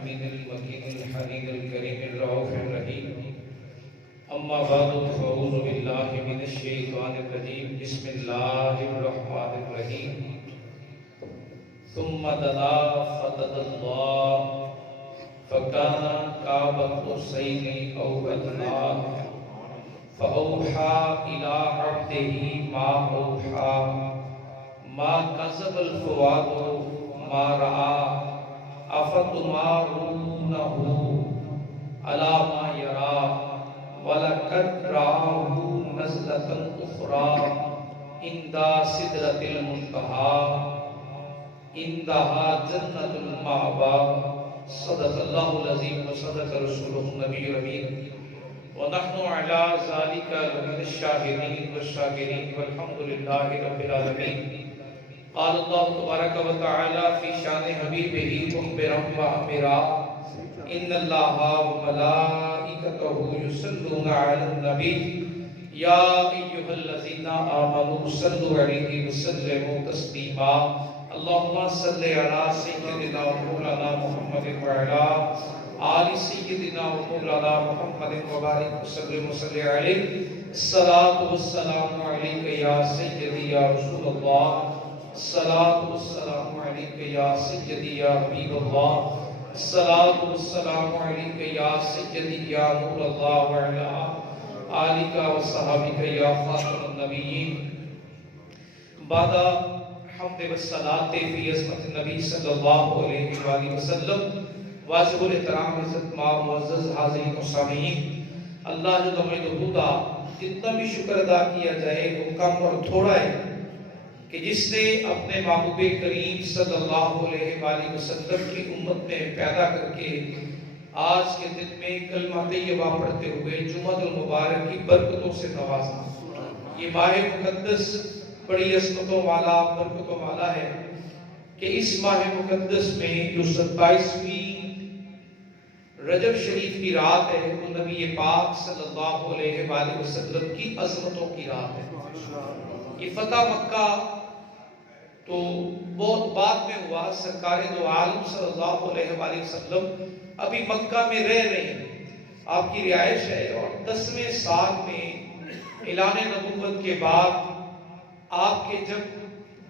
الحميد المكين الحليم الكريم الرؤوف الرحيم أما بعد فأعوذ بالله من الشيطان الرجيم بسم الله الرحمن الرحيم ثم دنا فتدلى فكان قاب قوسين أو أدنى فأوحى إلى عبده ما أوحى ما كذب الفؤاد ما رأى أفتمارونه على ما يرى وَلَقَدْ رَآهُ نَزْلَةً أُخْرَى عِندَ سِدْرَةِ الْمُنتَهَى عِندَهَا جَنَّةُ الْمَأْوَى صدق الله العظيم وصدق رسوله النبي الأمين ونحن على ذلك لمن الشاهدين والشاكرين والحمد لله رب العالمين. قال الله تبارك وتعالى في شان حبيبه مخبرا وأمرا إن الله وملائكته يصلون على النبي يا أيها الذين آمنوا صلوا عليه وسلموا تسليما. اللهم صل على سيدنا ومولانا محمد وعلى آل سيدنا ومولانا محمد وبارك وسلم وصل عليه. الصلاة والسلام عليك يا سيدي يا رسول الله. الصلاة والسلام عليك يا سيدي يا حبيب الله. الصلاة والسلام عليك يا سيدي يا نور الله وعلى آلك وصحابك يا خاتم النبيين. بعد حمد والصلاة في عظمت النبی صلی اللہ علیہ وآلہ وسلم. واجب الاحترام عزت معزز حاضرین و سامعین، اللہ جو تمہیں دا جتنا بھی شکر ادا کیا جائے وہ کم اور تھوڑا ہے کہ جس نے اپنے محبوب کریم صلی اللہ علیہ وآلہ وسلم کی امت میں پیدا کر کے آج کے دن میں کلمہ طیبہ پڑھتے ہوئے جمعہ المبارک کی برکتوں سے نوازا. یہ ماہ مقدس بڑی عظمتوں والا برکتوں والا ہے کہ اس ماہ مقدس میں جو 27ویں رجب شریف کی رات ہے وہ نبی پاک صلی اللہ علیہ وآلہ وسلم کی عظمتوں کی رات ہے. یہ فتح مکہ تو بہت بعد میں ہوا. سرکار دو عالم صلی اللہ علیہ وآلہ وسلم ابھی مکہ میں رہ رہے ہیں، آپ کی رہائش ہے، اور 10ویں سال میں اعلان نبوت کے بعد آپ کے جب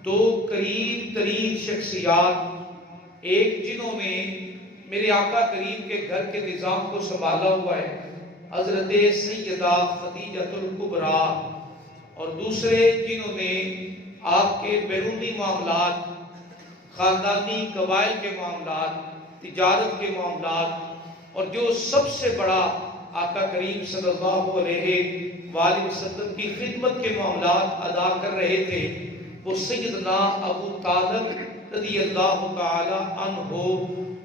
دو قریب ترین شخصیات، ایک جنہوں نے میرے آقا کریم کے گھر کے نظام کو سنبھالا ہوا ہے حضرت سیدہ خدیجہ الکبریٰ، اور دوسرے جنہوں نے آپ کے بیرونی معاملات، خاندانی قبائل کے معاملات، تجارت کے معاملات، اور جو سب سے بڑا آقا کریم صلی اللہ علیہ وآلہ وسلم کی خدمت کے معاملات ادا کر رہے تھے، وہ سیدنا ابو طالب رضی اللہ تعالی عنہ.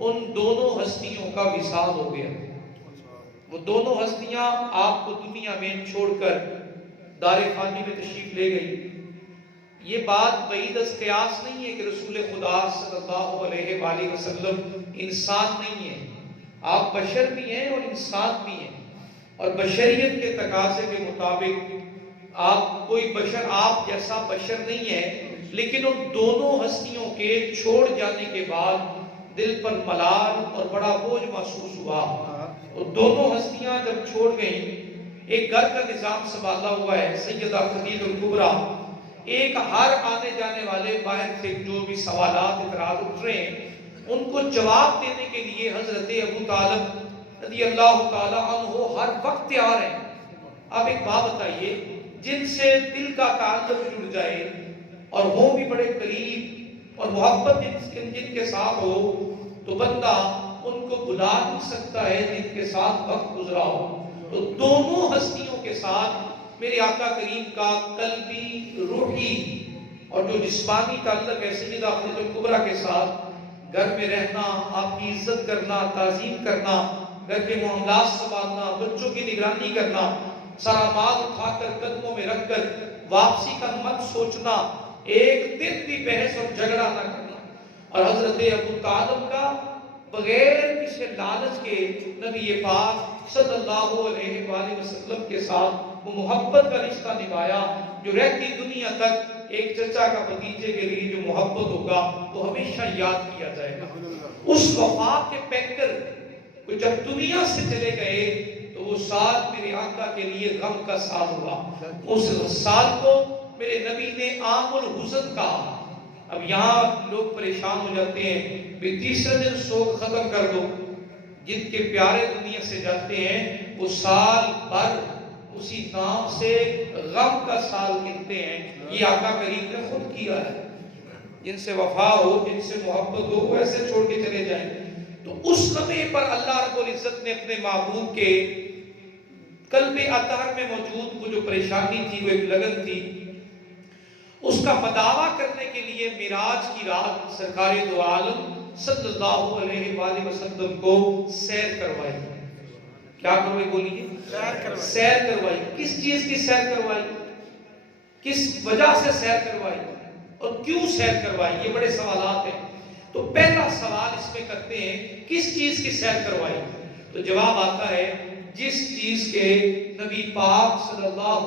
ان دونوں ہستیوں کا وصال ہو گیا. وہ دونوں ہستیاں آپ کو دنیا میں چھوڑ کر دار فانی میں تشریف لے گئی. یہ بات بعید از قیاس نہیں ہے کہ رسول خدا صلی اللہ علیہ وآلہ وسلم انسان نہیں ہے. آپ بشر بھی ہیں اور انسان بھی ہیں، اور بشریت کے تقاضے کے مطابق آپ کوئی بشر آپ جیسا بشر نہیں ہے. لیکن ان دونوں ہستیوں کے چھوڑ جانے کے بعد دل پر ملال اور بڑا بوجھ محسوس ہوا. اور دونوں ہستیاں جب چھوڑ گئیں، ایک گھر کا نظام سنبھالا ہوا ہے سیدہ خدیجہ الکبریٰ. ایک ہر آنے جانے والے باہر سے جو بھی سوالات اعتراض اٹھ رہے ہیں ان کو جواب دینے کے لیے حضرت ابو طالب رضی اللہ تعالی عنہ ہر وقت تیار ہیں. اب ایک بات بتائیے، جن سے دل کا تعلق جڑ جائے اور وہ بھی بڑے قریب اور محبت جن کے ساتھ ہو تو بندہ ان کو بلا نہیں سکتا ہے جن کے ساتھ وقت گزرا ہو. تو دونوں ہستیوں کے ساتھ میرے آقا کریم کا قلبی، روحی اور جو جسمانی تعلق ہے سیدہ خدیجہ الکبریٰ کے ساتھ، گھر میں رہنا، آپ کی عزت کرنا، تعظیم کرنا، گھر کے معاملات سنبھالنا، بچوں کی نگرانی کرنا، سارا مال اٹھا کر قدموں میں رکھ کر واپسی کا مت سوچنا، ایک دن بھی بحث اور جھگڑا نہ کرنا. اور حضرت ابو طالب کا بغیر کسی لالچ کے نبی پاک صلی اللہ علیہ وآلہ وسلم کے ساتھ وہ محبت کا رشتہ نبھایا جو رہتی دنیا تک ایک چچا کا بھتیجے کے لیے جو محبت ہوگا وہ ہمیشہ یاد کیا جائے گا. اس وفا کے پیکر وہ جب دنیا سے چلے گئے تو وہ سال میرے آقا کے لیے غم کا سال ہوا. اس سال کو میرے نبی نے عام الحزن کہا. اب یہاں لوگ پریشان ہو جاتے ہیں کہ تیسرے دن سوگ ختم کر دو. جن کے پیارے دنیا سے جاتے ہیں وہ سال بھر اسی نام سے غم کا سال گنتے ہیں. یہ آقا کریم نے خود کیا ہے. جن سے وفا ہو، جن سے محبت ہو، وہ ایسے چھوڑ کے چلے جائیں. تو اس لمحے پر اللہ رب العزت نے اپنے معبود کے قلب اطہر میں موجود وہ جو پریشانی تھی، وہ ایک لگن تھی، اس کا مداوا کرنے کے لیے معراج کی رات سرکار دو عالم صلی اللہ علیہ وآلہ وسلم کو سیر کروائی. کیا کروائی؟ بولیے. سیر کروائی. کس چیز کی سیر کروائی؟ کس وجہ سے سیر کروائی اور کیوں سیر کروائی؟ یہ بڑے سوالات ہیں. تو پہلا سوال اس میں کرتے ہیں کس چیز کی سیر کروائی؟ تو جواب آتا ہے جس چیز کے نبی پاک صلی اللہ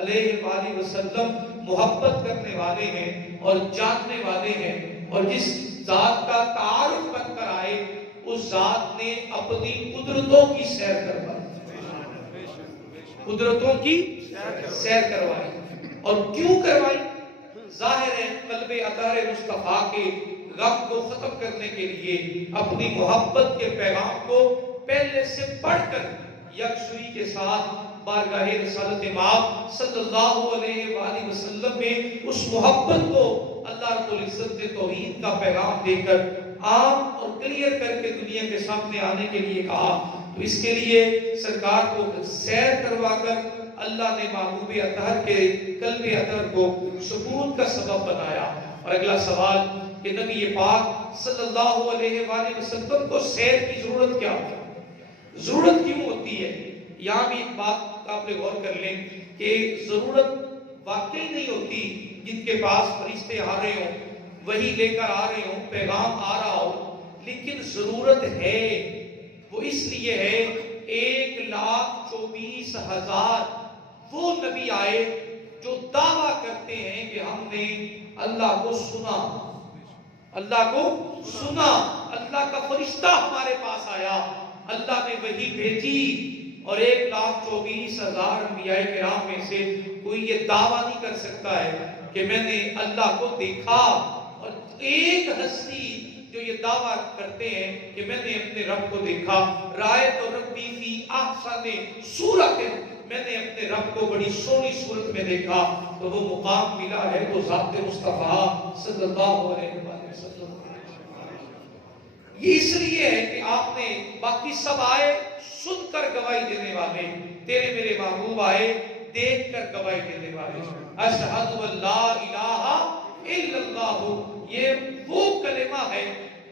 علیہ وآلہ وسلم محبت کرنے والے ہیں اور جاننے والے ہیں، اور جس ذات کا تعارف بن کر آئے اس ذات نے اپنی قدرتوں کی سیر کروائی. قدرتوں کی سیر کروائی. اور کیوں کروائی؟ ظاہر ہے قلب اطہر مصطفیٰ کے غم کو ختم کرنے کے لیے اپنی محبت کے پیغام کو پہلے سے پڑھ کر یکسوئی کے ساتھ بارگاہ رسالت امام صلی اللہ علیہ وآلہ وسلم میں اس محبت کو اللہ رب العزت نے توحید کا پیغام دے کر عام اور کلیئر کر کے دنیا کے سامنے آنے کے لیے کہا. تو اس کے لیے سرکار کو سیر کروا کر اللہ نے محبوب اطہر کے قلب اطہر کو سکون کا سبب بنایا. اور اگلا سوال کہ نبی پاک صلی اللہ علیہ وآلہ وسلم کو سیر کی ضرورت کیا ہوتی ہے؟ ضرورت کیوں ہوتی ہے؟ یہاں بھی ایک بات آپ نے غور کر لیں کہ ضرورت واقعی نہیں ہوتی. جن کے پاس فرشتے آ رہے ہوں، وہی لے کر آ رہے ہوں، پیغام آ رہا ہو، لیکن ضرورت ہے. وہ اس لیے ہے 1,24,000 وہ نبی آئے جو دعویٰ کرتے ہیں کہ ہم نے اللہ کو سنا. اللہ کو سنا. اللہ کا فرشتہ ہمارے پاس آیا، اللہ نے وحی بھیجی. اور 1,24,000 انبیاء کرام میں سے کوئی یہ دعویٰ نہیں کر سکتا ہے کہ میں نے اللہ کو دیکھا. اور ایک ہستی جو یہ دعویٰ کرتے ہیں کہ میں نے اپنے رب کو دیکھا، رأیت ربی فی احسن صورت، میں نے اپنے رب کو بڑی سونی صورت میں دیکھا، تو وہ مقام ملا ہے وہ ذات مصطفیٰ صلی اللہ علیہ وسلم. یہ اس لیے ہے کہ آپ نے باقی سب آئے سن کر گواہی دینے والے، تیرے میرے محبوب آئے دیکھ کر گواہی دینے والے. اشہد ان لا الہ الا اللہ، یہ وہ کلمہ ہے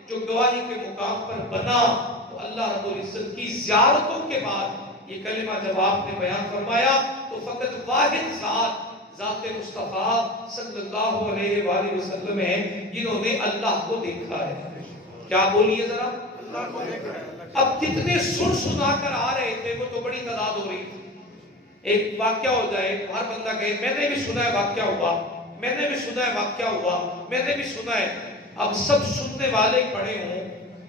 جو گواہی کے مقام پر بنا. تو اللہ رب العزت کی زیارتوں کے بعد یہ کلمہ جب آپ نے بیان فرمایا تو فقط واحد ذات مصطفیٰ صلی اللہ علیہ وآلہ وسلم ہیں جنہوں نے اللہ کو دیکھا ہے. کیا بولیے ذرا؟ اللہ کو دیکھا ہے. اب جتنے سنا کر آ رہے تھے وہ تو بڑی تعداد ہو رہی تھی. ایک واقعہ ہو جائے، ہر بندہ کہے میں نے بھی سنا ہے واقعہ ہوا، میں نے بھی سنا ہے واقعہ ہوا، میں نے بھی سنا ہے. اب سب سننے والے کھڑے ہوں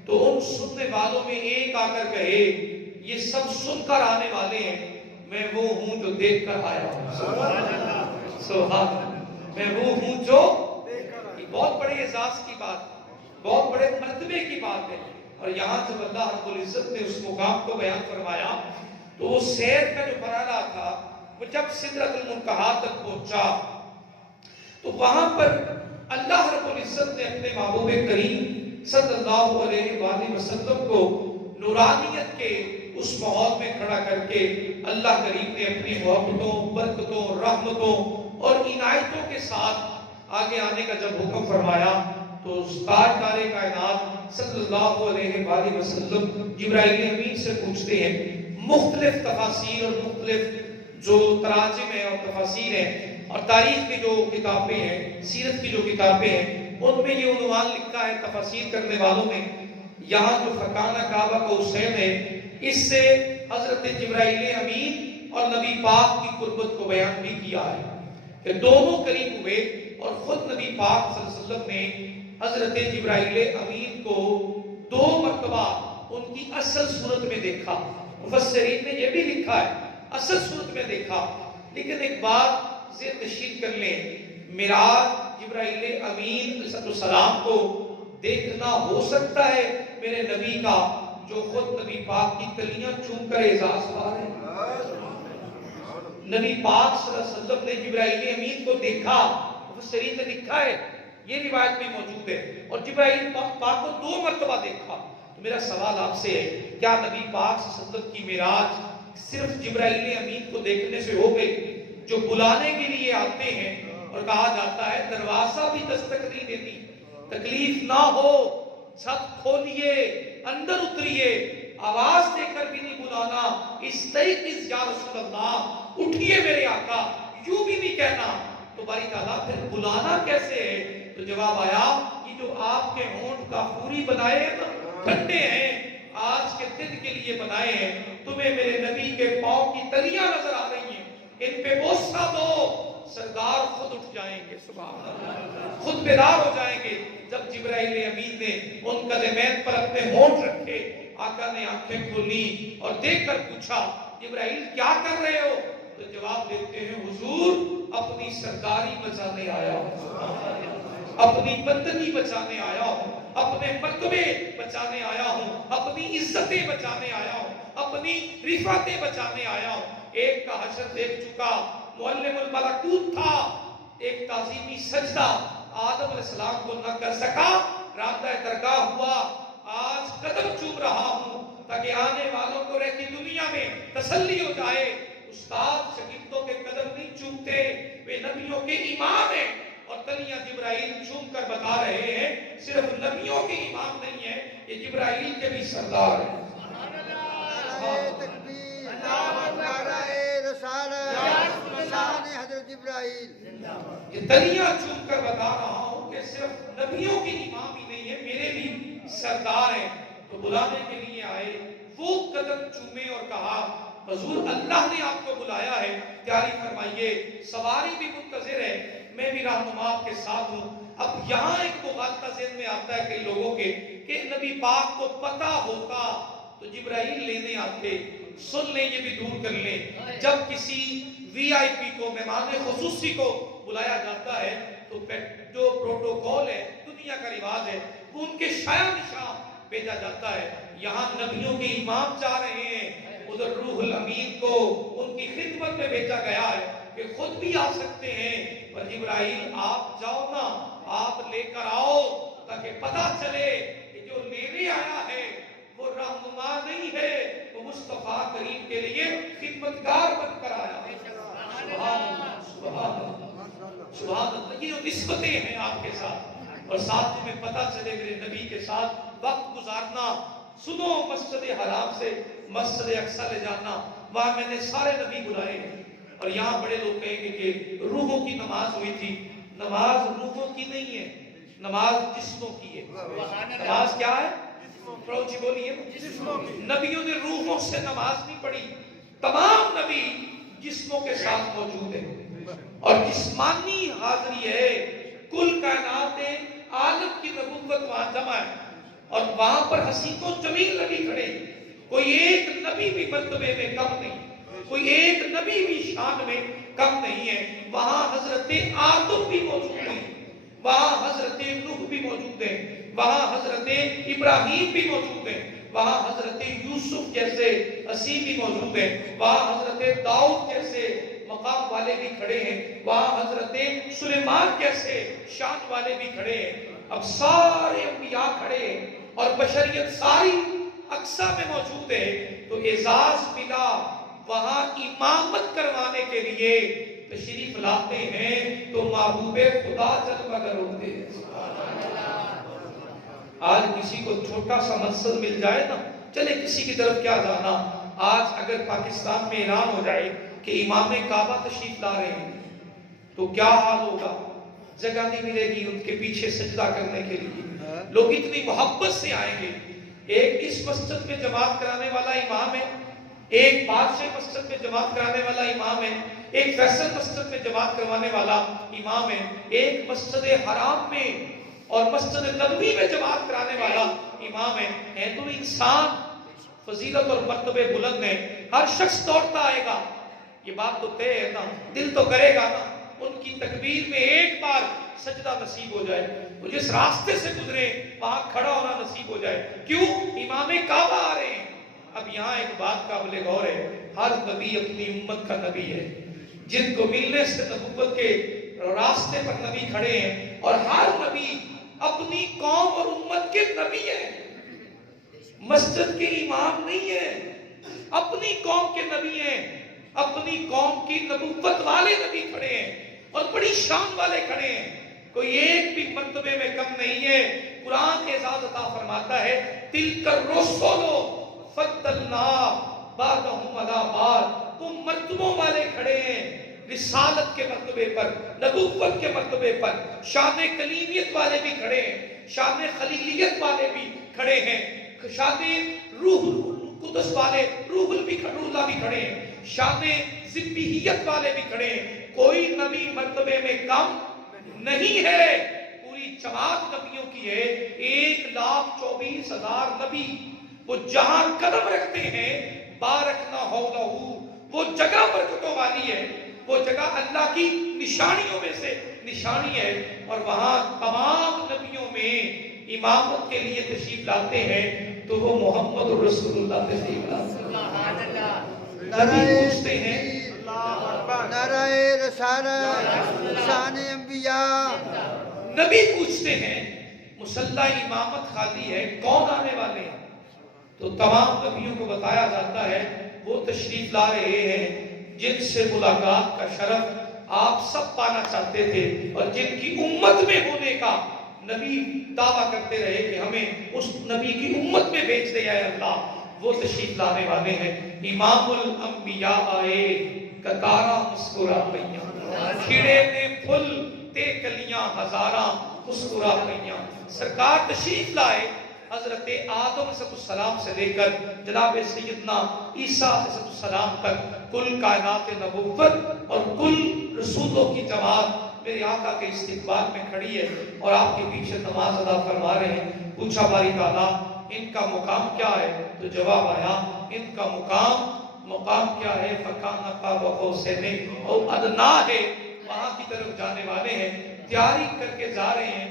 تو ان سننے والوں میں ایک آ کر کہے یہ سب سن کر آنے والے ہیں، میں وہ ہوں جو دیکھ کر آیا ہوں. سبحان اللہ. میں وہ ہوں جو بہت بڑے اعزاز کی بات، بہت بڑے مرتبے کی بات ہے. اور یہاں جب اللہ رب العزت نے اس مقام کو بیان فرمایا تو وہ سیر کا جو مرحلہ تھا، وہ جب سدرۃ المنتہا تک پہنچا تو وہاں پر اللہ رب العزت نے اپنے محبوب کریم صلی اللہ علیہ وآلہ وسلم کو نورانیت کے اس ماحول میں کھڑا کر کے اللہ کریم نے اپنی محبتوں، برکتوں، رحمتوں اور عنایتوں کے ساتھ آگے آنے کا جب حکم فرمایا تو تاجدار کائنات صلی اللہ علیہ وآلہ وسلم جبرائیل امین سے پوچھتے ہیں. مختلف تفاسیر اور مختلف جو تراجم ہیں اور تفاسیر ہیں اور تاریخ کی جو کتابیں ہیں، سیرت کی جو کتابیں ہیں، ان میں یہ عنوان لکھا ہے تفاسیر کرنے والوں نے. یہاں جو فکانہ کعبہ کا حسین ہے، اس سے حضرت جبرائیل امین اور نبی پاک کی قربت کو بیان بھی کیا ہے کہ دونوں قریب ہوئے. اور خود نبی پاک صلی اللہ علیہ وسلم نے حضرت جبرائیل امین کو 2 مرتبہ ان کی اصل صورت میں دیکھا. مفسرین نے یہ بھی لکھا ہے اصل صورت میں دیکھا. لیکن ایک بات ذہن نشین کر لیں، معراج جبرائیل امین علیہ السلام کو دیکھنا ہو سکتا ہے میرے نبی کا جو خود نبی پاک کی کلیاں چوم کر اعزاز پا رہے ہیں. نبی پاک صلی اللہ علیہ وسلم نے جبرائیل امین کو دیکھا، مفسرین نے لکھا ہے، یہ روایت میں موجود ہے. اور جبرائیل پاک کو 2 مرتبہ دیکھا. تو میرا سوال آپ سے ہے، کیا نبی پاک صلی اللہ علیہ وسلم کی معراج صرف جبرائیل امین کو دیکھنے سے ہو گئی؟ جو بلانے کے لیے آتے ہیں اور کہا جاتا ہے دروازہ بھی دستک نہیں دیتی، تکلیف نہ ہو چھت کھولیے اندر اتریے، آواز دے کر بھی نہیں بلانا، استیقظ یا رسول اللہ، اٹھیے میرے آقا، یوں بھی نہیں کہنا. تو باری تعالیٰ پھر بلانا کیسے ہے؟ تو جواب آیا، یہ جو آپ کے ہونٹ کافوری بنائے ہیں نا، ٹھنڈے ہیں، آج کے دن کے لیے بنائے ہیں. تمہیں میرے نبی کے پاؤں کی تلیاں نظر آ رہی ہیں، ان پہ بوسہ دو، سردار خود اٹھ جائیں گے، سبحان اللہ، خود بیدار ہو جائیں گے. جب جبرائیل امین نے ان قدمین پر اپنے ہونٹ رکھے، آقا نے آنکھیں کھولی اور دیکھ کر پوچھا، جبرائیل کیا کر رہے ہو؟ تو جواب دیتے ہیں، حضور اپنی سرداری بچانے آیا ہوں، اپنی بندگی بچانے آیا ہوں، اپنے مرتبے بچانے آیا ہوں، اپنی عزتیں بچانے آیا ہوں، اپنی رفعتیں بچانے آیا ہوں. ایک کا حشر دیکھ چکا، معلم الملکوت تھا، ایک تعظیمی سجدہ آدم علیہ السلام کو نہ کر سکا، رابطہ درگاہ ہوا. آج قدم چوم رہا ہوں تاکہ آنے والوں کو رہتی دنیا میں تسلی ہو جائے. استاد شاگردوں کے قدم نہیں چومتے، وہ نبیوں کے امام ہیں. اور تلیاں جبرائیل چوم کر بتا رہے ہیں صرف نبیوں کے امام نہیں ہیں، یہ جبرائیل کے بھی سردار ہیں. یہ تلیاں چوم کر بتا رہا ہوں کہ صرف نبیوں کے امام ہی نہیں ہیں، میرے بھی سردار ہیں. تو بلانے کے لیے آئے، وہ قدم چومے اور کہا، حضور اللہ نے آپ کو بلایا ہے، تیاری فرمائیے. سواری بھی منتظر ہے، میں بھی رہنما آپ کے ساتھ ہوں. اب یہاں ایک مغالطہ ذہن میں آتا ہے کئی لوگوں کے کہ نبی پاک کو پتا ہوتا تو جبرائیل لینے آتے. سن لیں، یہ بھی دور کر لیں، جب کسی وی آئی پی کو، مہمان خصوصی کو بلایا جاتا ہے تو جو پروٹوکول ہے، دنیا کا رواج ہے، وہ ان کے شایع نشاں بھیجا جاتا ہے. یہاں نبیوں کے امام جا رہے ہیں، ادھر روح الامین کو ان کی خدمت میں بھیجا گیا ہے کہ خود بھی آ سکتے ہیں. پر جبرائیل آپ جاؤ نا، آپ لے کر آؤ تاکہ پتہ چلے کہ جو لینے آیا ہے وہ رہنما نہیں ہے، وہ مصطفیٰ کریم کے لیے خدمتگار بن کر آیا ہے. سبحان اللہ، سبحان اللہ، سبحان اللہ. یہ جو نسبتیں ہیں آپ کے ساتھ، اور ساتھ میں پتہ چلے میرے نبی کے ساتھ وقت گزارنا. سنو، مسجد حرام سے مسجد اقصی لے جانا، وہاں میں نے سارے نبی بلائے ہیں. اور یہاں بڑے لوگ کہیں گے کہ روحوں کی نماز ہوئی تھی. نماز روحوں کی نہیں ہے، نماز جسموں کی ہے. نماز کیا ہے؟ جی بولیے. نبیوں نے روحوں سے نماز نہیں پڑھی. تمام نبی جسموں کے ساتھ موجود ہیں اور جسمانی حاضری ہے. کل کائنات عالم کی نبوت وہاں جمع ہے اور وہاں پر حسین و جمیل نبی کھڑے. کوئی ایک نبی بھی مرتبے میں کم نہیں، کوئی ایک نبی بھی شان میں کم نہیں ہے. وہاں حضرت آدم بھی موجود ہیں، وہاں حضرت نوح بھی موجود ہیں، وہاں حضرت ابراہیم بھی موجود ہیں، وہاں حضرت یوسف جیسے حسین بھی موجود ہیں، وہاں حضرت داؤد جیسے مقام والے بھی کھڑے ہیں، وہاں حضرت سلیمان جیسے شان والے بھی کھڑے ہیں. اب سارے انبیاء کھڑے ہیں اور بشریت ساری اقصی میں موجود ہے. تو اعزاز ملا وہاں امامت کروانے کے لیے تشریف لاتے ہیں تو محبوب خدا جلوہ گر ہوتے ہیں. آج کسی کو چھوٹا سا منصب مل جائے نا، چلے کسی کی طرف کیا جانا. آج اگر پاکستان میں اعلان ہو جائے کہ امام کعبہ تشریف لا رہے ہیں تو کیا حال ہوگا؟ جگہ نہیں ملے گی ان کے پیچھے سجدہ کرنے کے لیے. لوگ اتنی محبت سے آئیں گے. ایک اس مسجد میں جماعت کرانے والا امام ہے، ایک بادشاہ مسجد میں جماعت کرانے والا امام ہے، ایک فیصل مسجد میں جماعت کروانے والا امام ہے، ایک مسجد حرام میں اور مسجد نبوی میں جماعت کرانے والا امام ہے تو انسان، فضیلت اور مرتبے بلند ہیں، ہر شخص دوڑتا آئے گا، یہ بات تو طے ہے نا، دل تو کرے گا نا ان کی تکبیر میں ایک بار سجدہ نصیب ہو جائے، وہ جس راستے سے گزرے وہاں کھڑا ہونا نصیب ہو جائے، کیوں؟ امام کعبہ آ رہے ہیں۔ اب یہاں ایک بات قابل غور ہے، ہر نبی اپنی امت کا نبی ہے، جن کو ملنے سے نبوت کے راستے پر نبی کھڑے ہیں، اور ہر نبی اپنی قوم اور امت کے نبی ہیں، مسجد کے امام نہیں ہیں، اپنی قوم کے نبی ہیں، اپنی قوم کی نبوت والے نبی کھڑے ہیں اور بڑی شان والے کھڑے ہیں، کوئی ایک بھی مرتبے میں کم نہیں ہے۔ قرآن اعزاز عطا فرماتا ہے تلک الرسل فضلنا بعضهم علی بعض، وہ مرتبوں والے کھڑے ہیں، رسالت کے مرتبے پر، نبوت کے مرتبے پر، شان کلیمیت والے بھی کھڑے ہیں، شان خلیلیت والے بھی کھڑے ہیں، شان روح قدس والے روح اللہ بھی کھڑے ہیں، شان ذبیحیت والے بھی کھڑے ہیں، کوئی نبی مرتبے میں کم نہیں ہے، پوری جماعت نبیوں کی ہے، 1,24,000 نبی، وہ جہاں قدم رکھتے ہیں بارکنا حولہ، وہ جگہ برکتوں والی ہے، وہ جگہ اللہ کی نشانیوں میں سے نشانی ہے، اور وہاں تمام نبیوں میں امامت کے لیے تشریف لاتے ہیں تو وہ محمد رسول اللہ تشریف لاتے ہیں۔ نبی پوچھتے ہیں، نعرہ رسالت، شان انبیاء، نبی پوچھتے ہیں مصلی امامت خالی ہے، کون آنے والے ہیں؟ تو تمام نبیوں کو بتایا جاتا ہے وہ تشریف لا رہے ہیں جن سے ملاقات کا شرف آپ سب پانا چاہتے تھے، اور جن کی امت میں ہونے کا نبی دعویٰ کرتے رہے کہ ہمیں اس نبی کی امت میں بھیج دے یا اللہ، وہ تشریف لانے والے ہیں۔ امام الانبیاء آئے کتارا مسکرا پئیاں، کھڑے نے پھل تے کلیاں ہزاراں مسکرا پئیاں، سرکار تشریف لائے حضرت آدم علیہ السلام سے لے کر جناب سیدنا عیسیٰ علیہ السلام تک کل کائنات نبوت اور کل رسولوں کی جماعت میرے آقا کے استقبال میں کھڑی ہے اور آپ کے پیچھے نماز ادا فرما رہے ہیں۔ پوچھا باری تعالیٰ ان کا مقام کیا ہے؟ تو جواب آیا ان کا مقام کیا ہے؟ فکان قاب قوسین او ادنا ہے، وہاں کی طرف جانے والے ہیں، تیاری کر کے جا رہے ہیں،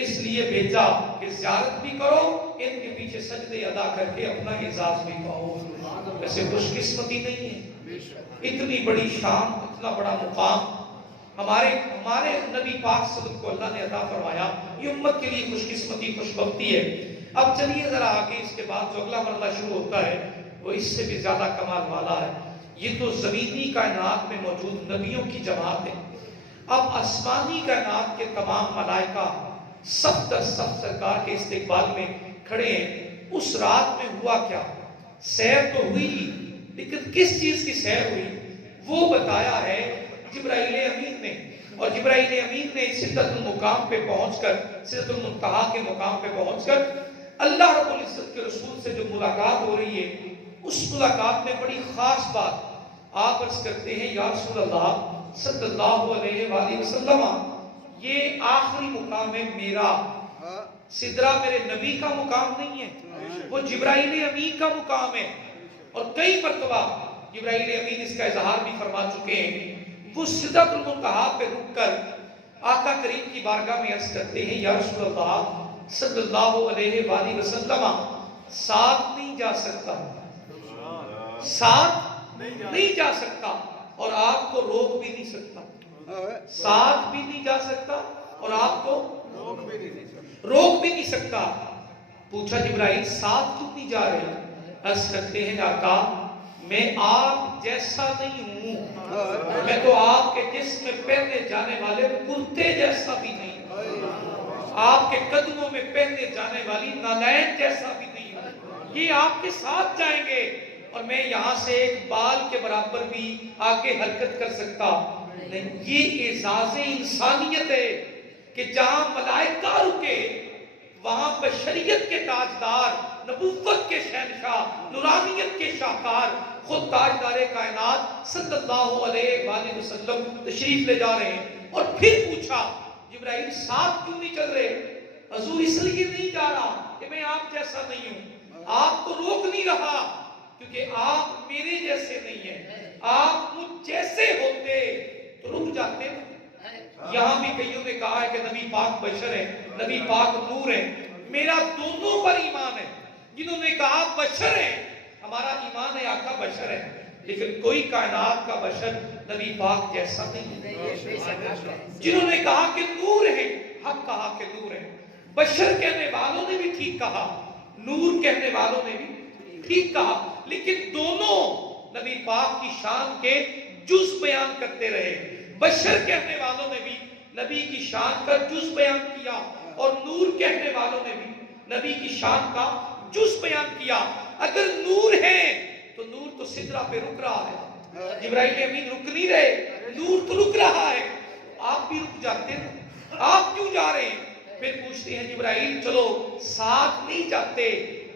اس لیے بھیجا کہ زیارت بھی کرو، ان کے پیچھے سجدے ادا کر کے اپنا اعزاز بھی پاؤ۔ ویسے خوش قسمتی نہیں ہے، اتنی بڑی شان، اتنا بڑا مقام ہمارے نبی پاک صلی اللہ علیہ وسلم کو اللہ نے عطا فرمایا، یہ امت کے لیے خوش قسمتی، خوش بختی ہے۔ اب چلیے ذرا آگے، اس کے بعد جو اگلا مرحلہ شروع ہوتا ہے وہ اس سے بھی زیادہ کمال والا ہے۔ یہ تو زمینی کائنات میں موجود نبیوں کی جماعت ہے، اب آسمانی کائنات کے تمام ملائکہ سب در سب سرکار کے استقبال میں کھڑے ہیں۔ اس رات میں ہوا کیا؟ سیر تو ہوئی، لیکن کس چیز کی سیر ہوئی وہ بتایا ہے جبرائیل امین نے، اور جبرائیل امین نے سدرۃ المقام پہ پہنچ کر، سدرۃ المنتہا کے مقام پہ پہنچ کر اللہ رب العزت کے رسول سے جو ملاقات ہو رہی ہے، اس ملاقات میں بڑی خاص بات آپ عرض کرتے ہیں یا رسول اللہ صلی اللہ علیہ وآلہ وسلم، یہ آخری مقام ہے میرا، سدرہ میرے نبی کا مقام نہیں ہے، وہ جبرائیل امین کا مقام ہے، اور کئی مرتبہ جبرائیل امین اس کا اظہار بھی فرما چکے ہیں۔ وہ سدرۃ المنتہا پہ رک کر آقا کریم کی بارگاہ میں عرض کرتے ہیں یا رسول اللہ صلی اللہ علیہ وآلہ وسلم، ساتھ نہیں جا سکتا، ساتھ نہیں جا سکتا، اور آپ کو روک بھی نہیں سکتا، ساتھ بھی نہیں جا سکتا اور آپ کو روک بھی نہیں سکتا۔ پوچھا جبرائیل ساتھ کیوں نہیں جا رہے؟ عرض کرتے ہیں آقا میں آپ جیسا نہیں ہوں، میں تو آپ کے جسم میں پہنے جانے والے کرتے جیسا بھی نہیں ہوں، آپ کے قدموں میں پہنے جانے والی نالین جیسا بھی نہیں ہوں، یہ آپ کے ساتھ جائیں گے، اور میں یہاں سے ایک بال کے برابر بھی آگے حرکت کر سکتا نہیں۔ یہ اعزاز انسانیت ہے کہ جہاں ملائکہ رکے وہاں بشریت کے تاجدار، نبوت کے شہنشاہ، نورانیت کے شاہکار، خود تاجدار کائنات صلی اللہ علیہ وآلہ وسلم تشریف لے جا رہے ہیں۔ اور پھر پوچھا جبرائیل ساتھ کیوں نہیں چل رہے؟ حضور اس لیے نہیں جا رہا کہ میں آپ جیسا نہیں ہوں، آپ کو روک نہیں رہا کیونکہ آپ میرے جیسے نہیں ہیں، آپ مجھ جیسے ہوتے تو رک جاتے نا۔ یہاں بھی کئیوں نے کہا ہے کہ نبی پاک بشر ہے، نبی پاک نور ہے، میرا دونوں پر ایمان ہے۔ جنہوں نے کہا بشر ہے، ہمارا ایمان ہے آقا بشر ہے، لیکن کوئی کائنات کا بشر نبی پاک جیسا نہیں ہے۔ جنہوں نے کہا کہ نور ہے، حق کہا کہ نور ہے، بشر کہنے والوں نے بھی ٹھیک کہا، نور کہنے والوں نے بھی ٹھیک کہا، لیکن دونوں نبی پاک کی شان کے جز بیان کرتے رہے۔ بشر کہنے والوں نے بھی نبی کی شان کا جز بیان کیا اور نور کہنے والوں نے بھی نبی کی شان کا جز بیان کیا۔ اگر نور ہے تو نور تو سدرہ پہ رک رہا ہے، جبرائیل امین رک نہیں رہے، نور تو رک رہا ہے، آپ بھی رک جاتے ہیں، آپ کیوں جا رہے ہیں؟ پھر پوچھتے ہیں جبرائیل چلو ساتھ نہیں جاتے،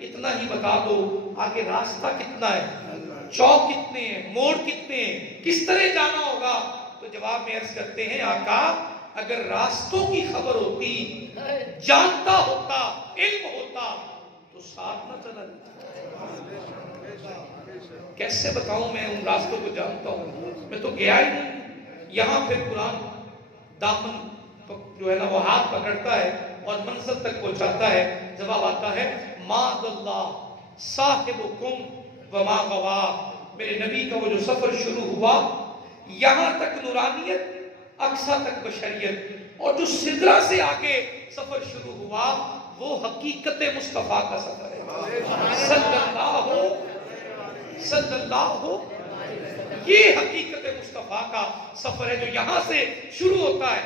اتنا ہی بتا دو آگے راستہ کتنا ہے، چوک کتنے ہیں، موڑ کتنے ہیں، کس طرح جانا ہوگا؟ تو جواب میں عرض کرتے ہیں آقا اگر راستوں کی خبر ہوتی، جانتا ہوتا، علم ہوتا تو ساتھ نہ چلا جاتا۔ کیسے بتاؤں میں ان راستوں کو جانتا ہوں، میں تو گیا ہی نہیں۔ یہاں پھر قرآن دامن جو ہے نا وہ ہاتھ پکڑتا ہے اور منزل تک پہنچاتا ہے۔ جواب آتا ہے ما ضل صاحبکم وما غوا۔ میرے نبی کا وہ جو سفر شروع ہوا، یہاں تک نورانیت، اقصا تک بشریت، اور جو سدرہ سے آگے سفر شروع ہوا وہ حقیقت مصطفیٰ کا سفر ہے، صلی اللہ ہو۔ یہ حقیقت مصطفیٰ کا سفر ہے جو یہاں سے شروع ہوتا ہے۔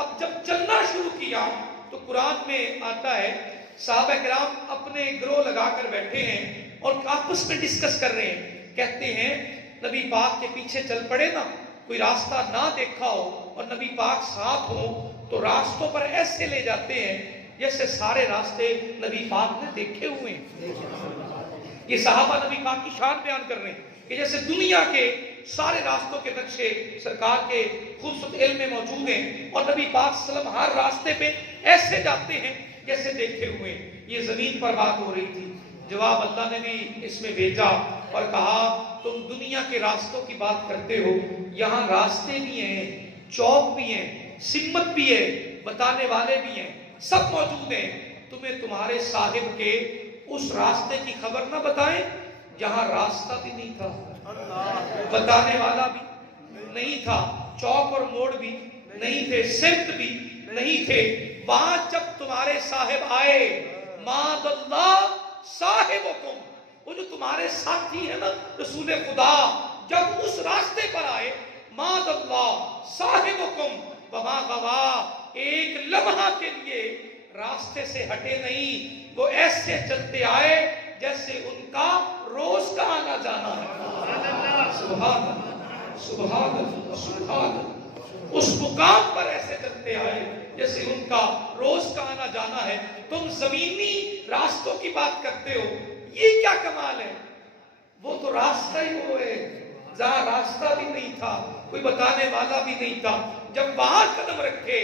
اب جب چلنا شروع کیا تو قرآن میں آتا ہے صحابہ کرام اپنے گروہ لگا کر بیٹھے ہیں اور آپس میں ڈسکس کر رہے ہیں، کہتے ہیں نبی پاک کے پیچھے چل پڑے نا، کوئی راستہ نہ دیکھا ہو اور نبی پاک ساتھ ہو تو راستوں پر ایسے لے جاتے ہیں جیسے سارے راستے نبی پاک نے دیکھے ہوئے ہیں۔ یہ صحابہ نبی پاک کی شان بیان کر رہے ہیں کہ جیسے دنیا کے سارے راستوں کے نقشے سرکار کے خوبصورت علم میں موجود ہیں اور نبی پاک صلی اللہ علیہ وسلم ہر راستے پہ ایسے جاتے ہیں جیسے دیکھے ہوئے ہیں۔ یہ زمین پر بات ہو رہی تھی، جواب اللہ نے بھی اس میں بھیجا اور کہا تم دنیا کے راستوں کی بات کرتے ہو، یہاں راستے بھی ہیں، چوک بھی ہیں، سمت بھی ہے، بتانے والے بھی ہیں، سب موجود ہیں، تمہیں تمہارے صاحب کے اس راستے کی خبر نہ بتائیں جہاں راستہ بھی نہیں تھا، بتانے والا بھی نہیں تھا، چوک اور موڑ بھی نہیں تھے، سمت بھی نہیں تھے، وہاں جب تمہارے صاحب آئے ما ضل صاحبکم، وہ جو تمہارے ساتھی ہیں نا رسول خدا، جب اس راستے پر آئے ما ضل صاحبکم وما غوا، ایک لمحہ کے لیے راستے سے ہٹے نہیں، وہ ایسے چلتے آئے جیسے ان کا روز کا آنا جانا ہے۔ سبحان اللہ، سبحان اللہ، سبحان اللہ، اس مقام پر ایسے چلتے آئے جیسے ان کا روز کا آنا جانا ہے۔ تم زمینی راستوں کی بات کرتے ہو، یہ کیا کمال ہے؟ وہ تو راستہ ہی وہ ہے جہاں راستہ بھی نہیں تھا، کوئی بتانے والا بھی نہیں تھا، جب وہاں قدم رکھے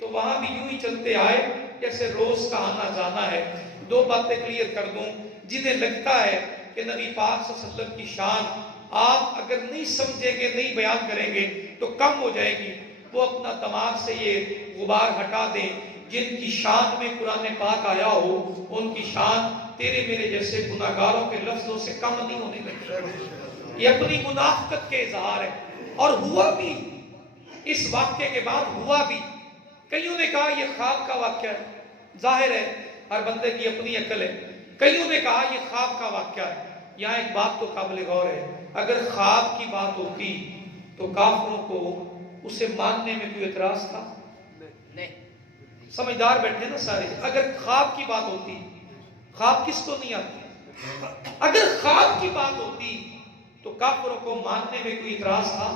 تو وہاں بھی یوں ہی چلتے آئے جیسے روز کا آنا جانا ہے۔ دو باتیں کلیئر کر دوں، جنہیں لگتا ہے کہ نبی پاک صلی اللہ علیہ وسلم کی شان آپ اگر نہیں سمجھیں گے، نہیں بیان کریں گے تو کم ہو جائے گی، وہ اپنا دماغ سے یہ غبار ہٹا دیں۔ جن کی شان میں قرآن پاک آیا ہو ان کی شان تیرے میرے جیسے گناہگاروں کے لفظوں سے کم نہیں ہونے لگی، یہ اپنی منافقت کے اظہار ہے۔ اور ہوا بھی، اس واقعے کے بعد ہوا بھی، کئیوں نے کہا یہ خواب کا واقعہ ہے، ظاہر ہے ہر بندے کی اپنی عقل ہے، کئیوں نے کہا یہ خواب کا واقعہ ہے۔ یہاں ایک بات تو قابل غور ہے، اگر خواب کی بات ہوتی تو کافروں کو اسے ماننے میں کوئی اعتراض تھا؟ نہیں، سمجھدار بیٹھے نا سارے۔ اگر خواب کی بات ہوتی، خواب کس کو نہیں آتی، اگر خواب کی بات ہوتی تو کافروں کو ماننے میں کوئی اعتراض تھا؟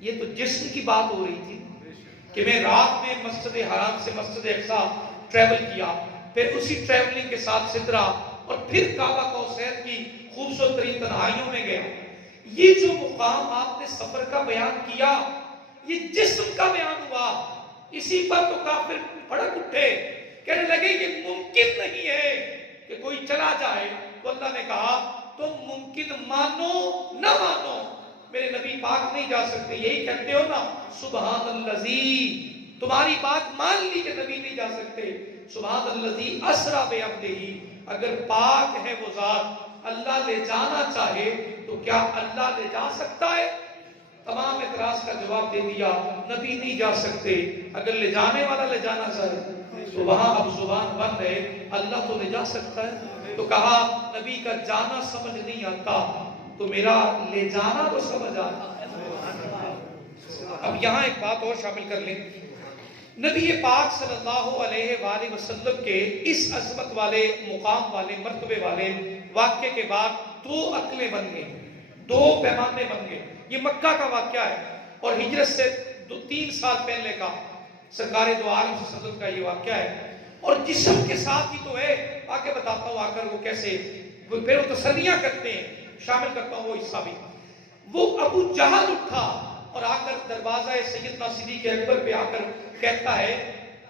یہ تو جسم کی بات ہو رہی تھی کہ میں رات میں مسجد حرام سے مسجد اقصی ٹریول کیا، پھر اسی ٹریولنگ کے ساتھ سدرہ اور پھر کعبہ کوثر کی خوبصورت ترین تنہائیوں میں گیا۔ یہ جو مقام آپ نے سفر کا بیان کیا، یہ جسم کا بیان ہوا، اسی پر تو کافر بھڑک اٹھے کہنے لگے یہ ممکن نہیں ہے کہ کوئی چلا جائے. تو اللہ نے کہا تم ممکن مانو نہ مانو میرے نبی پاک نہیں جا سکتے. یہی کہتے ہو نا سبحان الذی، تمہاری بات مان لی کہ نبی نہیں جا سکتے. سبحان الذی اسرا بعبدہ، اگر پاک ہے وہ ذات، اللہ لے جانا چاہے تو کیا اللہ لے جا سکتا ہے؟ تمام اعتراض کا جواب دے دیا نبی نہیں جا سکتے. اگر لے جانے والا لے جانا چاہے تو وہاں اب زبان بند ہے، اللہ تو لے جا سکتا ہے. تو کہا نبی کا جانا سمجھ نہیں آتا تو میرا لے جانا تو سمجھ آتا. اب یہاں ایک بات اور شامل کر لیں. نبی پاک صلی اللہ علیہ وآلہ وسلم کے اس عظمت والے، مقام والے، مرتبے والے واقعے کے بعد دو عقلیں بن گئیں، دو پیمانے بن گئے. یہ مکہ کا واقعہ ہے اور ہجرت سے 3 سال پہلے کا سرکار دو عالم صلی اللہ علیہ وسلم کا یہ واقعہ ہے. اور جسم کے ساتھ ہی تو ہے، آگے بتاتا ہوں آ کر وہ کیسے پھر وہ تسلیاں کرتے ہیں، شامل کرتا ہوں وہ حصہ بھی. وہ ابو جہل اٹھا اور آ کر دروازہ سیدنا صدیق اکبر پہ آ کر کہتا ہے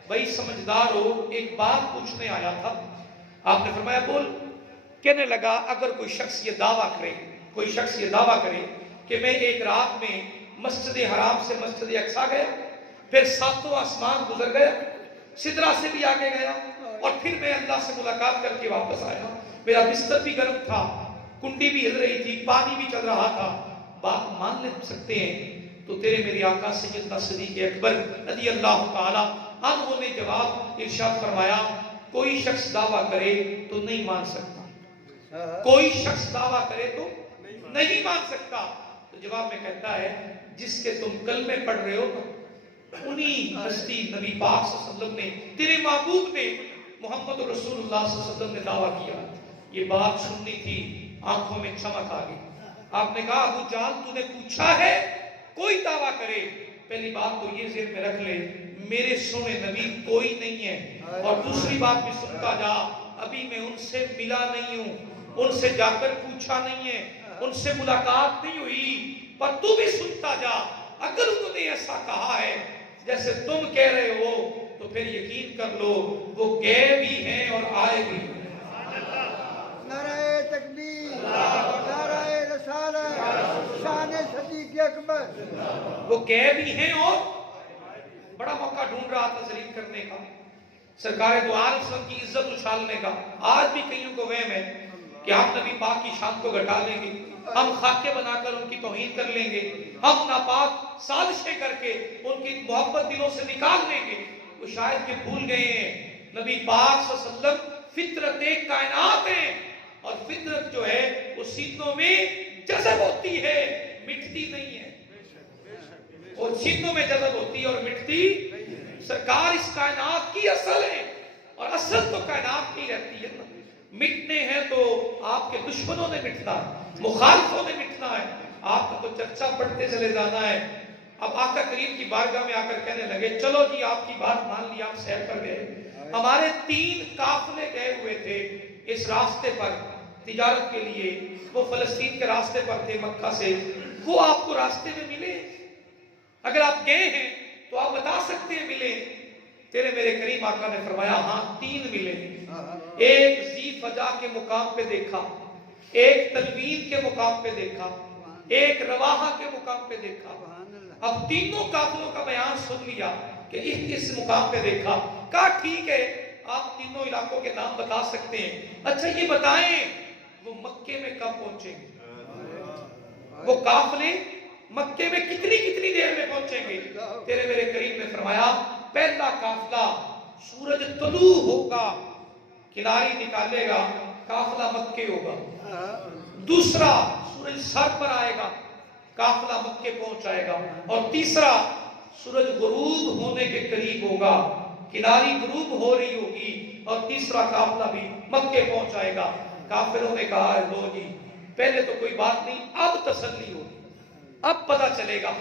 بھائی سمجھدار ہو، ایک بات پوچھنے آیا تھا. آپ نے فرمایا بول. کہنے لگا اگر کوئی شخص یہ دعویٰ کرے، کوئی شخص یہ دعویٰ کرے کہ میں ایک رات میں مسجد حرام سے مسجد اقصی گیا، پھر 7 آسمان گزر گیا، سدرہ سے بھی آگے گیا، اور پھر میں اللہ سے ملاقات کر کے واپس آیا، میرا بستر بھی گرم تھا، کنڈی بھی ہل رہی تھی، پانی بھی چل رہا تھا، بات مان لے سکتے ہیں؟ تو تیرے میرے آقا سیدنا صدیق اکبر رضی اللہ تعالی عنہ نے جواب ارشاد فرمایا کوئی شخص دعویٰ کرے تو نہیں مان سکتا، کوئی شخص دعویٰ کرے تو نہیں مان سکتا. تو جواب میں کہتا ہے جس کے تم کلمے پڑھ رہے ہو انہی ہستی نبی پاک صلی اللہ علیہ وسلم نے، تیرے محبوب نے، محمد رسول اللہ صلی اللہ علیہ وسلم نے دعویٰ کیا. یہ بات سننی تھی، آنکھوں میں چمک آ گئی. آپ نے کہا ابو جہل تو نے پوچھا ہے کوئی دعویٰ کرے، پہلی بات تو یہ ذہن میں رکھ لے میرے سونے نبی کوئی نہیں ہے، اور دوسری بات بھی سنتا جا ابھی میں ان سے ملا نہیں ہوں، ان سے جا کر پوچھا نہیں ہے، ان سے ملاقات نہیں ہوئی، پر تو بھی سنتا جا اگر انہوں نے ایسا کہا ہے جیسے تم کہہ رہے ہو تو پھر یقین کر لو وہ گئے بھی ہیں اور آئے بھی ہیں. نعرہ تکبیر، نعرہ رسالت، شان صدیق اکبر. وہ گئے بھی ہیں اور بڑا موقع ڈھونڈ رہا تھا ذلیل کرنے کا، سرکار دو عالم صلی اللہ علیہ وسلم کی عزت اچھالنے کا. آج بھی کئیوں کو وہم ہے کہ ہم نبی پاک کی شان کو گھٹا لیں گے، ہم خاکے بنا کر ان کی توہین کر لیں گے، ہم ناپاک سازشیں کر کے ان کی محبت دلوں سے نکال لیں گے. وہ شاید کہ بھول گئے ہیں نبی پاک صلی اللہ علیہ وسلم فطرت کائنات ہیں، اور فطرت جو ہے وہ سینوں میں جذب ہوتی ہے، مٹتی نہیں ہے. وہ سینوں میں جذب ہوتی ہے اور مٹتی. سرکار اس کائنات کی اصل ہے، اور اصل تو کائنات نہیں رہتی ہے نا. مٹنے ہیں تو آپ کے دشمنوں نے مٹنا ہے، مخالفوں نے مٹنا ہے، آپ کا تو چرچا بڑھتے چلے جانا ہے. اب آقا کریم کی بارگاہ میں آ کر کہنے لگے چلو جی آپ کی بات مان لی، آپ سیر پر گئے، ہمارے 3 قافلے گئے ہوئے تھے اس راستے پر تجارت کے لیے، وہ فلسطین کے راستے پر تھے مکہ سے، وہ آپ کو راستے میں ملے؟ اگر آپ گئے ہیں تو آپ بتا سکتے ہیں ملے؟ تیرے میرے کریم آقا نے فرمایا ہاں 3 ملے. ایک ذی فجا کے مقام پہ دیکھا، ایک تلوین کے مقام پہ دیکھا، ایک رواحہ کے مقام پہ دیکھا. اب تینوں قافلوں کا بیان سن لیا کہ اس مقام پہ دیکھا. کہا ٹھیک ہے آپ تینوں علاقوں کے نام بتا سکتے ہیں، اچھا یہ بتائیں وہ مکے میں کب پہنچیں گے؟ وہ قافلے مکے میں کتنی دیر میں پہنچیں گے؟ تیرے میرے کریم نے فرمایا پہلا قافلہ سورج طلوع ہوگا، کناری نکالے گا، قافلہ مکے ہوگا. دوسرا سورج سر پر آئے گا، قافلہ مکے پہنچ جائے گا. اور تیسرا سورج غروب ہونے کے قریب ہوگا، کناری غروب ہو رہی ہوگی، اور تیسرا قافلہ بھی مکے پہنچ جائے گا. کافروں نے کہا لو جی پہلے تو کوئی بات نہیں، اب تسلی ہوگی، اب پتہ چلے گا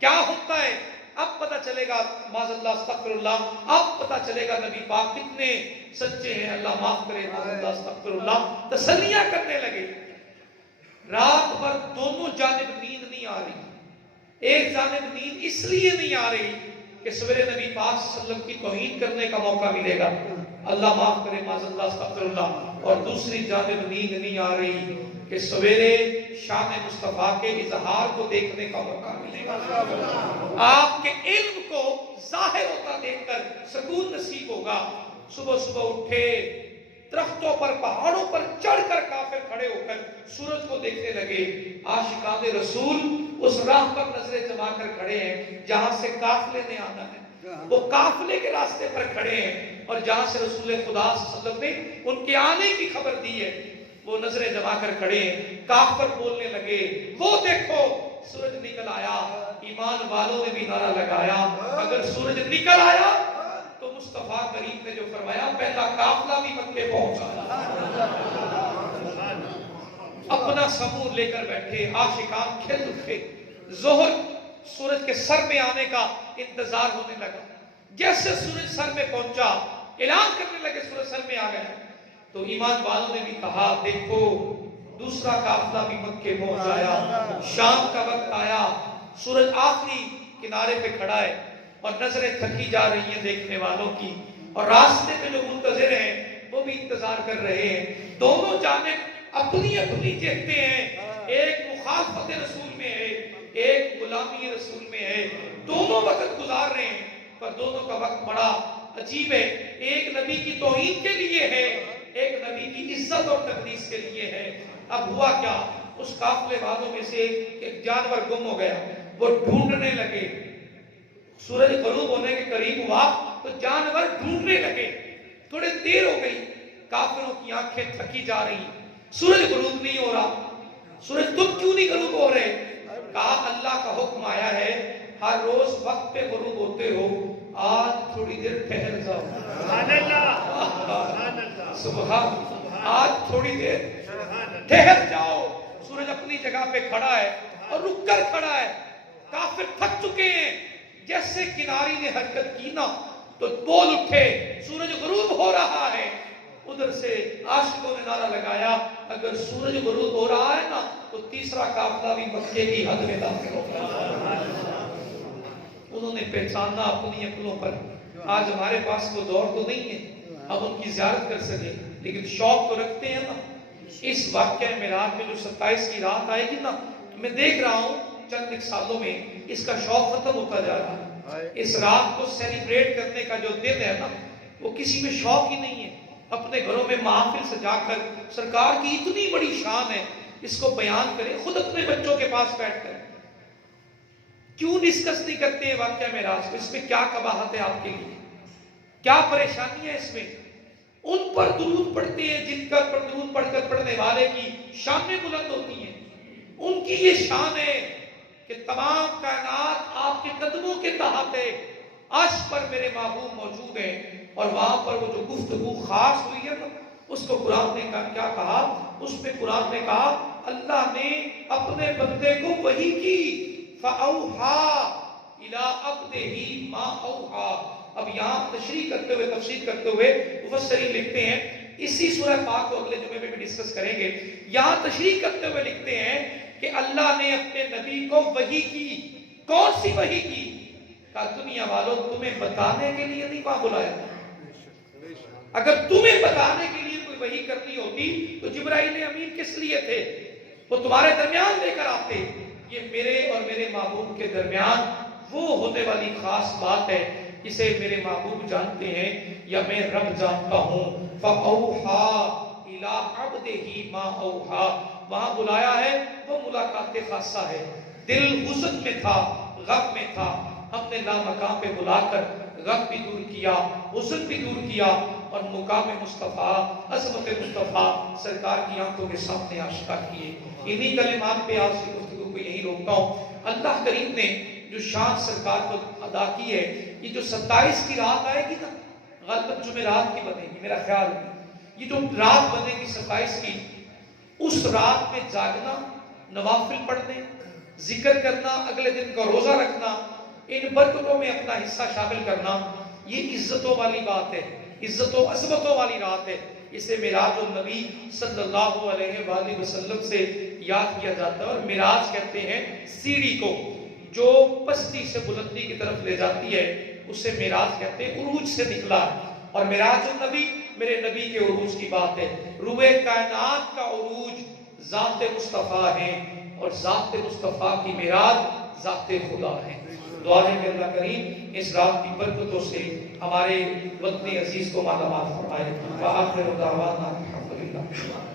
کیا ہوتا ہے، اب پتہ چلے گا معاذ اللہ استغفر اللہ، اب پتہ چلے گا نبی پاک کتنے سچے ہیں، اللہ معاف کرے، معاذ اللہ استغفر اللہ. تسلیاں کرنے لگے. رات بھر دونوں جانب نیند نہیں آ رہی. ایک جانب نیند اس لیے نہیں آ رہی کہ سویرے نبی پاک صلی اللہ علیہ وسلم کی توہین کرنے کا موقع ملے گا، اللہ معاف کرے، معذ اللہ استغفر اللہ۔ اور دوسری جانب نیند نہیں آ رہی کہ سویرے شان مصطفیٰ کے اظہار کو دیکھنے کا موقع ملے گا، آپ کے علم کو ظاہر ہوتا دیکھ کر سکون نصیب ہوگا۔ صبح صبح اٹھے، درختوں پر پہاڑوں پر چڑھ کر کافر کھڑے ہو کر سورج کو دیکھنے لگے۔ عاشقان رسول اس راہ پر نظریں جما کر کھڑے ہیں جہاں سے قافلے نے آنا ہے، وہ قافلے کے راستے پر کھڑے ہیں، اور جہاں سے رسول خدا صلی اللہ علیہ وسلم نے ان کے آنے کی خبر دی ہے وہ نظریں جما کر کھڑے ہیں۔ کافر بولنے لگے، وہ دیکھو سورج نکل آیا۔ ایمان والوں نے بھی نعرہ لگایا، اگر سورج نکل آیا تو مصطفیٰ کریم نے جو فرمایا پہلا قافلہ بھی مکے پہنچا۔ اپنا سمور لے کر بیٹھے، عاشقان کھل اٹھے۔ ظہر سورج کے سر میں آنے کا انتظار ہونے لگا۔ جیسے سورج سر میں پہنچا، اعلان کرنے لگے سورج سر میں آ گیا، تو ایمان والوں نے بھی کہا دیکھو دوسرا قافلہ بھی مکے پہنچ آیا۔ شام کا وقت آیا، سورج آخری کنارے پہ کھڑا ہے اور نظریں تھکی جا رہی ہیں دیکھنے والوں کی، اور راستے میں جو منتظر ہیں وہ بھی انتظار کر رہے ہیں۔ دونوں جانب اپنی اپنی جہتیں ہیں، ایک مخالفت رسول میں ہے، ایک غلامی رسول میں ہے، دونوں وقت گزار رہے ہیں، پر دونوں کا وقت بڑا عجیب ہے۔ ایک نبی کی توہین کے لیے ہے، ایک نبی کی عزت اور تقدیس کے لیے ہے۔ اب ہوا کیا، اس قافلے والوں میں سے ایک جانور گم ہو گیا، وہ ڈھونڈنے لگے۔ سورج غروب ہونے کے قریب ہوا تو جانور ڈھونڈنے لگے، تھوڑے دیر ہو گئی، کافروں کی آنکھیں تھکی جا رہی، سورج غروب نہیں ہو رہا۔ سورج تم کیوں نہیں غروب ہو رہے؟ کہا اللہ کا حکم آیا ہے ہر روز وقت پہ غروب ہوتے ہو، آج تھوڑی دیر ٹھہر جاؤ۔ سبحان اللہ، سبحان، آج تھوڑی دیر ٹھہر جاؤ۔ سورج اپنی جگہ پہ کھڑا ہے اور رک کر کھڑا ہے، کافر تھک چکے ہیں۔ جیسے کناری نے حرکت کی نا تو بول اٹھے سورج غروب ہو رہا ہے۔ ادھر سے عاشقوں نے نعرہ لگایا اگر سورج غروب ہو رہا ہے نا تو تیسرا قافلہ بھی مکے کی حد میں داخل ہوگا۔ انہوں نے پہچانا اپنی عقلوں پر، آج ہمارے پاس وہ دور تو نہیں ہے اب ان کی زیارت کر سکے، لیکن شوق تو رکھتے ہیں نا۔ اس واقعہ معراج میں جو 27 کی رات آئے گی نا، میں دیکھ رہا ہوں چند ایک سالوں میں اس کا شوق ختم ہوتا جا رہا ہے۔ اس رات کو سیلیبریٹ کرنے کا جو دن ہے نا، وہ کسی میں شوق ہی نہیں ہے۔ اپنے گھروں میں محافل سجا کر سرکار کی اتنی بڑی شان ہے، اس کو بیان کریں، خود اپنے بچوں کے پاس بیٹھ کر کیوں ڈسکس نہیں کرتے ہیں واقعہ معراج کو؟ اس میں کیا قباحت ہے آپ کے لیے، کیا پریشانی ہے اس میں؟ ان پر درود پڑھتے ہیں جن کا پر درود پڑھ کر پڑھنے والے کی شانیں بلند ہوتی ہیں۔ ان کی یہ شان ہے کہ تمام کائنات آپ کے قدموں کے تحت ہے، عرش پر میرے محبوب موجود ہیں، اور وہاں پر وہ جو گفتگو خاص ہوئی ہے نا، اس کو قرآن نے کیا کہا؟ اس میں قرآن نے کہا اللہ نے اپنے بندے کو وحی کی، فَأَوْحَا إِلَىٰ عَبْدِهِ مَا أَوْحَا۔ اب یہاں تشریح کرتے ہوئے، تفسیر کرتے ہوئے مفسرین لکھتے ہیں، اسی سورہ پاک کو اگلے جمعے میں بھی ڈسکس کریں گے، یہاں تشریح کرتے ہوئے لکھتے ہیں کہ اللہ نے اپنے نبی کو وحی کی۔ کون سی وحی کی؟ کہا دنیا والوں تمہیں بتانے کے لیے نہیں وہاں بلایا، اگر تمہیں بتانے کے لیے کوئی وحی کرنی ہوتی تو جبرائیل امین کس لیے تھے؟ وہ تمہارے درمیان لے کر آتے۔ یہ میرے اور میرے محبوب کے درمیان وہ ہونے والی خاص بات ہے جسے میرے محبوب جانتے ہیں یا میں رب جانتا ہوں۔ فَأَوْحَا إِلَىٰ عَبْدِهِ مَا أَوْحَا، وہاں بلایا ہے، وہ ملاقات خاصہ ہے۔ دل حزن میں تھا، غم میں تھا، ہم نے لامکان پہ بلا کر غم بھی دور کیا، حزن بھی دور کیا، اور مقام مصطفیٰ، عظمت مصطفیٰ سرکار کی آنکھوں کے سامنے آشکار کیے۔ انہی کلمات پہ آج کی گفتگو کو یہی روکتا ہوں۔ اللہ کریم نے جو شان سرکار کو ادا کی ہے، یہ جو 27 کی رات آئے گی نا، غالباً جمعرات کی بنے گی میرا خیال ہے، یہ جو رات بنے گی 27 کی، اس رات میں جاگنا، نوافل پڑھنے، ذکر کرنا، اگلے دن کا روزہ رکھنا، ان برکتوں میں اپنا حصہ شامل کرنا، یہ عزتوں والی بات ہے، عزت و عظمتوں والی رات ہے۔ اسے معراج النبی صلی اللہ علیہ وآلہ وسلم سے یاد کیا جاتا ہے، اور معراج کہتے ہیں سیڑھی کو جو پستی سے بلندی کی طرف لے جاتی ہے، اسے معراج کہتے ہیں۔ عروج سے نکلا، اور معراج النبی میرے نبی کے عروج کی بات ہے. روئے کائنات کا عروج ذات مصطفیٰ ہے اور ذات مصطفیٰ کی معراج ذات خدا ہے. دعا ہے کہ اللہ کریم اس رات کی برکتوں سے ہمارے وطن عزیز کو مالا مال فرمائے. وآخر دعوانا الحمدللہ.